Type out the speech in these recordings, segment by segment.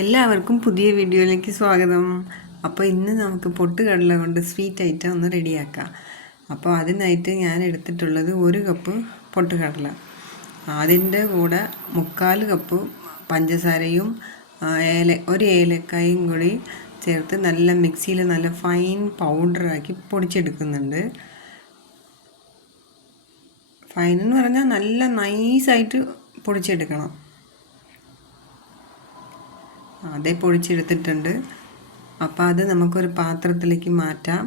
എല്ലാവർക്കും പുതിയ വീഡിയോയിലേക്ക് സ്വാഗതം. അപ്പോൾ ഇന്ന് നമുക്ക് പൊട്ടുകടല കൊണ്ട് സ്വീറ്റ് ഐറ്റം ഒന്ന് റെഡിയാക്കാം. അപ്പോൾ അതിനായിട്ട് ഞാൻ എടുത്തിട്ടുള്ളത് 1 കപ്പ് പൊട്ടുകടല. അതിൻ്റെ കൂടെ 3/4 കപ്പ് പഞ്ചസാരയും ഒരു ഏലക്കായും കൂടി ചേർത്ത് നല്ല മിക്സിയിൽ നല്ല ഫൈൻ പൗഡറാക്കി പൊടിച്ചെടുക്കുന്നുണ്ട്. ഫൈൻ എന്ന് പറഞ്ഞാൽ നല്ല നൈസായിട്ട് പൊടിച്ചെടുക്കണം. അതേ പൊടിച്ചെടുത്തിട്ടുണ്ട്. അപ്പോൾ അത് നമുക്കൊരു പാത്രത്തിലേക്ക് മാറ്റാം.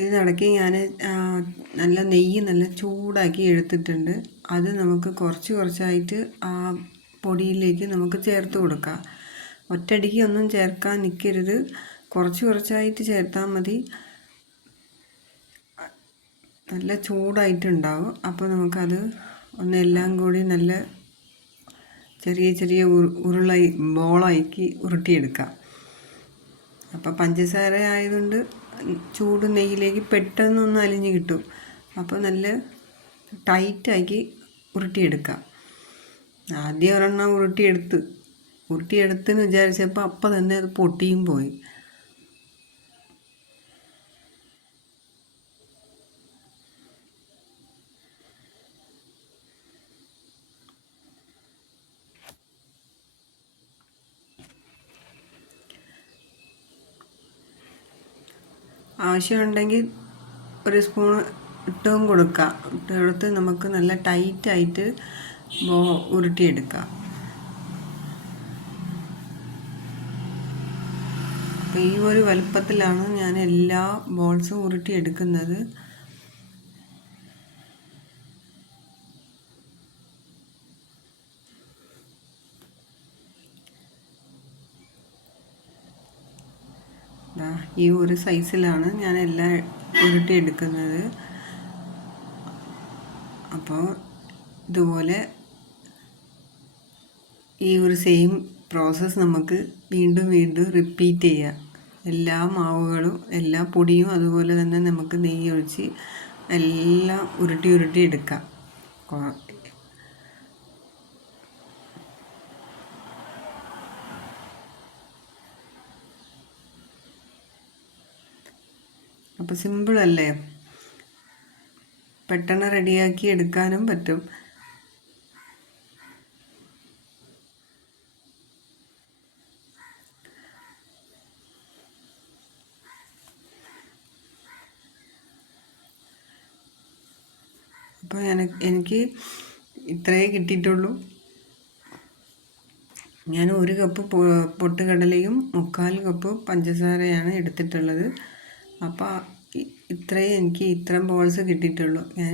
ഇതിനിടയ്ക്ക് ഞാൻ നല്ല നെയ്യ് നല്ല ചൂടാക്കി എടുത്തിട്ടുണ്ട്. അത് നമുക്ക് കുറച്ചായിട്ട് ആ പൊടിയിലേക്ക് നമുക്ക് ചേർത്ത് കൊടുക്കാം. ഒറ്റയടിക്ക് ഒന്നും ചേർക്കാൻ നിൽക്കരുത്, കുറച്ചായിട്ട് ചേർത്താൽ മതി. നല്ല ചൂടായിട്ടുണ്ടാവും. അപ്പോൾ നമുക്കത് ഒന്നെല്ലാം കൂടി നല്ല ചെറിയ ബോളാക്കി ഉരുട്ടിയെടുക്കാം. അപ്പോൾ പഞ്ചസാര ആയതുകൊണ്ട് ചൂട് നെയ്യിലേക്ക് പെട്ടെന്നൊന്ന് അലിഞ്ഞ് കിട്ടും. അപ്പോൾ നല്ല ടൈറ്റാക്കി ഉരുട്ടിയെടുക്കാം. ആദ്യം ഒരെണ്ണം ഉരുട്ടിയെടുത്തെന്ന് വിചാരിച്ചപ്പോൾ അപ്പം തന്നെ അത് പൊട്ടിയും പോയി. ആവശ്യമുണ്ടെങ്കിൽ ഒരു സ്പൂൺ ഇട്ടും കൊടുക്കാം. ഇട്ടെടുത്ത് നമുക്ക് നല്ല ടൈറ്റായിട്ട് ഉരുട്ടിയെടുക്കാം. അപ്പോൾ ഈ ഒരു വലുപ്പത്തിലാണ് ഞാൻ എല്ലാ ബോൾസും ഉരുട്ടിയെടുക്കുന്നത്. ഈ ഒരു സൈസിലാണ് ഞാൻ എല്ലാം ഉരുട്ടിയെടുക്കുന്നത്. അപ്പോൾ ഇതുപോലെ ഈ ഒരു സെയിം പ്രോസസ്സ് നമുക്ക് വീണ്ടും റിപ്പീറ്റ് ചെയ്യാം. എല്ലാ മാവുകളും എല്ലാ പൊടിയും അതുപോലെ തന്നെ നമുക്ക് നെയ്യ് ഒഴിച്ച് എല്ലാം ഉരുട്ടി എടുക്കാം. അപ്പോൾ സിമ്പിളല്ലേ, പെട്ടെന്ന് റെഡിയാക്കി എടുക്കാനും പറ്റും. അപ്പോൾ എനിക്ക് ഇത്രയേ കിട്ടിയിട്ടുള്ളൂ. ഞാൻ 1 കപ്പ് പൊട്ടുകടലയും 3/4 കപ്പ് പഞ്ചസാരയാണ് എടുത്തിട്ടുള്ളത്. അപ്പോൾ ഇത്രയും ബോൾസ് കിട്ടിയിട്ടുള്ളൂ. ഞാൻ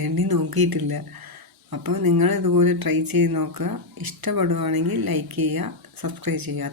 എണ്ണി നോക്കിയിട്ടില്ല. അപ്പോൾ നിങ്ങൾ ഇതുപോലെ ട്രൈ ചെയ്ത് നോക്കുക. ഇഷ്ടപ്പെടുവാണെങ്കിൽ ലൈക്ക് ചെയ്യുക, സബ്സ്ക്രൈബ് ചെയ്യുക.